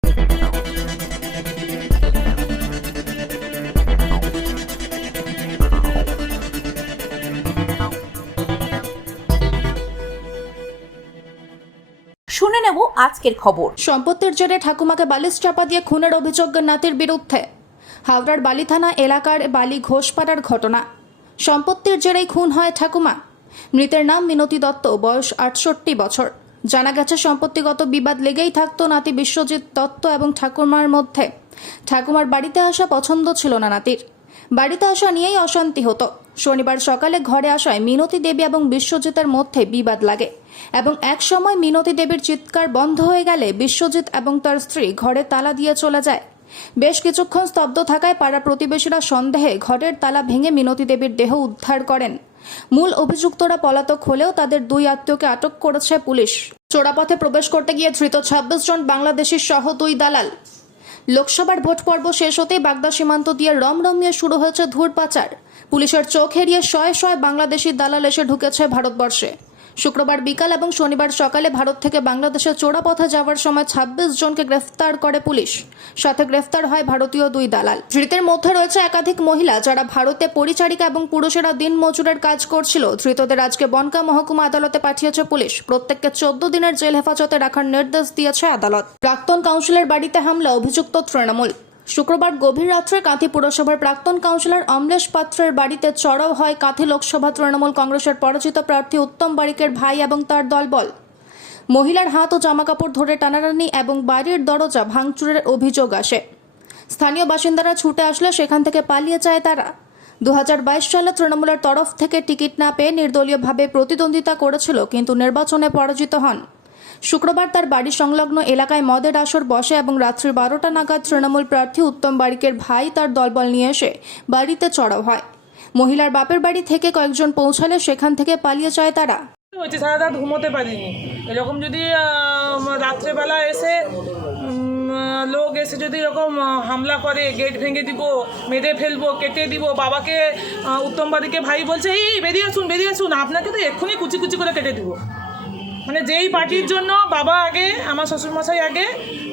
শুনে নেব আজকের খবর। সম্পত্তির জেরে ঠাকুমাকে বালিশ চাপা দিয়ে খুনের অভিযোগ নাতির বিরুদ্ধে। হাওড়ার বালি থানা এলাকার বালি ঘোষপাড়ার ঘটনা। সম্পত্তির জেরেই খুন হয় ঠাকুমা। মৃতের নাম মিনতি দত্ত, বয়স 68 বছর। জানা গেছে সম্পত্তিগত বিবাদ লেগেই থাকতো নাতি বিশ্বজিৎ দত্ত এবং ঠাকুমার মধ্যে। ঠাকুমার বাড়িতে আসা পছন্দ ছিল না নাতির। বাড়িতে আসা নিয়েই অশান্তি হতো। শনিবার সকালে ঘরে আসায় মিনতি দেবী এবং বিশ্বজিতের মধ্যে বিবাদ লাগে এবং এক সময় মিনতি দেবীর চিৎকার বন্ধ হয়ে গেলে বিশ্বজিৎ এবং তার স্ত্রী ঘরে তালা দিয়ে চলে যায়। বেশ কিছুক্ষণ স্তব্ধ থাকায় পাড়া প্রতিবেশীরা সন্দেহে ঘরের তালা ভেঙে মিনতি দেবীর দেহ উদ্ধার করেন। মূল অভিযুক্তরা পলাতক হলেও তাদের দুই আত্মীয়কে আটক করেছে পুলিশ। চোরাপথে প্রবেশ করতে গিয়ে ধৃত 26 জন বাংলাদেশি সহ 2 দালাল। লোকসভার ভোট পর্ব শেষ হতেই বাগদা সীমান্ত দিয়ে রমরমিয়ে শুরু হয়েছে ধুর পাচার। পুলিশের চোখ এড়িয়ে শয়ে শয়ে বাংলাদেশি দালাল এসে ঢুকেছে ভারতবর্ষে। শুক্রবার বিকাল এবং শনিবার সকালে ভারত থেকে বাংলাদেশে চোরাপথে যাওয়ার সময় 26 জনকে গ্রেফতার করে পুলিশ। সাথে গ্রেফতার হয় ভারতীয় 2 দালাল। ধৃতের মধ্যে রয়েছে একাধিক মহিলা যারা ভারতে পরিচারিকা এবং পুরুষেরা দিন মজুরের কাজ করছিল। ধৃতদের আজকে বনগাঁ মহকুমা আদালতে পাঠিয়েছে পুলিশ। প্রত্যেককে 14 দিনের জেল হেফাজতে রাখার নির্দেশ দিয়েছে আদালত। প্রাক্তন কাউন্সিলর বাড়িতে হামলা, অভিযুক্ত তৃণমূল। শুক্রবার গভীর রাত্রে কাঁথি পুরসভার প্রাক্তন কাউন্সিলর অমলেশ পাত্রের বাড়িতে চড়াও হয় কাঁথি লোকসভা তৃণমূল কংগ্রেসের পরাজিত প্রার্থী উত্তম বারিকের ভাই এবং তার দলবল। মহিলার হাত ও জামাকাপড় ধরে টানাটানি এবং বাড়ির দরজা ভাঙচুরের অভিযোগ আসে। স্থানীয় বাসিন্দারা ছুটে আসলে সেখান থেকে পালিয়ে যায় তারা। 2022 সালে তৃণমূলের তরফ থেকে টিকিট না পেয়ে নির্দলীয়ভাবে প্রতিদ্বন্দ্বিতা করেছিল, কিন্তু নির্বাচনে পরাজিত হন। শুক্রবার তার বাড়ি সংলগ্ন এলাকায় মদের আসর বসে এবং রাত্রি 12টা নাগাদ তৃণমূল প্রার্থী উত্তম বারিকের ভাই তার দলবল নিয়ে এসে বাড়িতে চড়াও হয়। মহিলার বাপের বাড়ি থেকে কয়েকজন পৌঁছালে সেখান থেকে পালিয়ে যায় তারা। সারা রাত ঘুমোতে পারিনি। এরকম যদি রাত্রেবেলা এসে লোক এসে যদি এরকম হামলা করে, গেট ভেঙে দিব, মেরে ফেলবো, কেটে দিব, বাবাকে উত্তম বারিকে ভাই বলছে এই বেরিয়ে আসুন, আপনাকে তো এক্ষুনি কুচি কুচি করে কেটে দিব। মানে যেই পার্টির জন্য বাবা আগে, আমার শ্বশুরমশাই আগে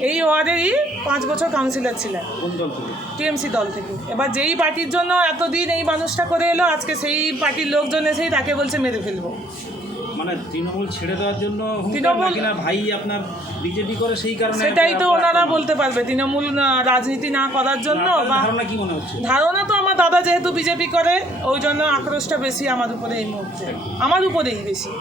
এই ওয়ার্ডেরই 5 বছর কাউন্সিলর ছিলেন টিএমসি দল থেকে। এবার যেই পার্টির জন্য এতদিন এই মানুষটা করে এলো, আজকে সেই পার্টির লোকজন এসেই তাকে বলছে মেরে ফেলবো। মানে তৃণমূল ছেড়ে দেওয়ার জন্য তৃণমূল ভাই আপনার বিজেপি করে, সেই কারণে সেটাই তো ওনারা বলতে পারবে। তৃণমূল রাজনীতি না করার জন্য বা ধারণা কি মনে হচ্ছে? ধারণা তো আমার দাদা যেহেতু বিজেপি করে, ওই জন্য আক্রোশটা বেশি আমার উপরে এই মুহূর্তে, আমার উপরেই বেশি।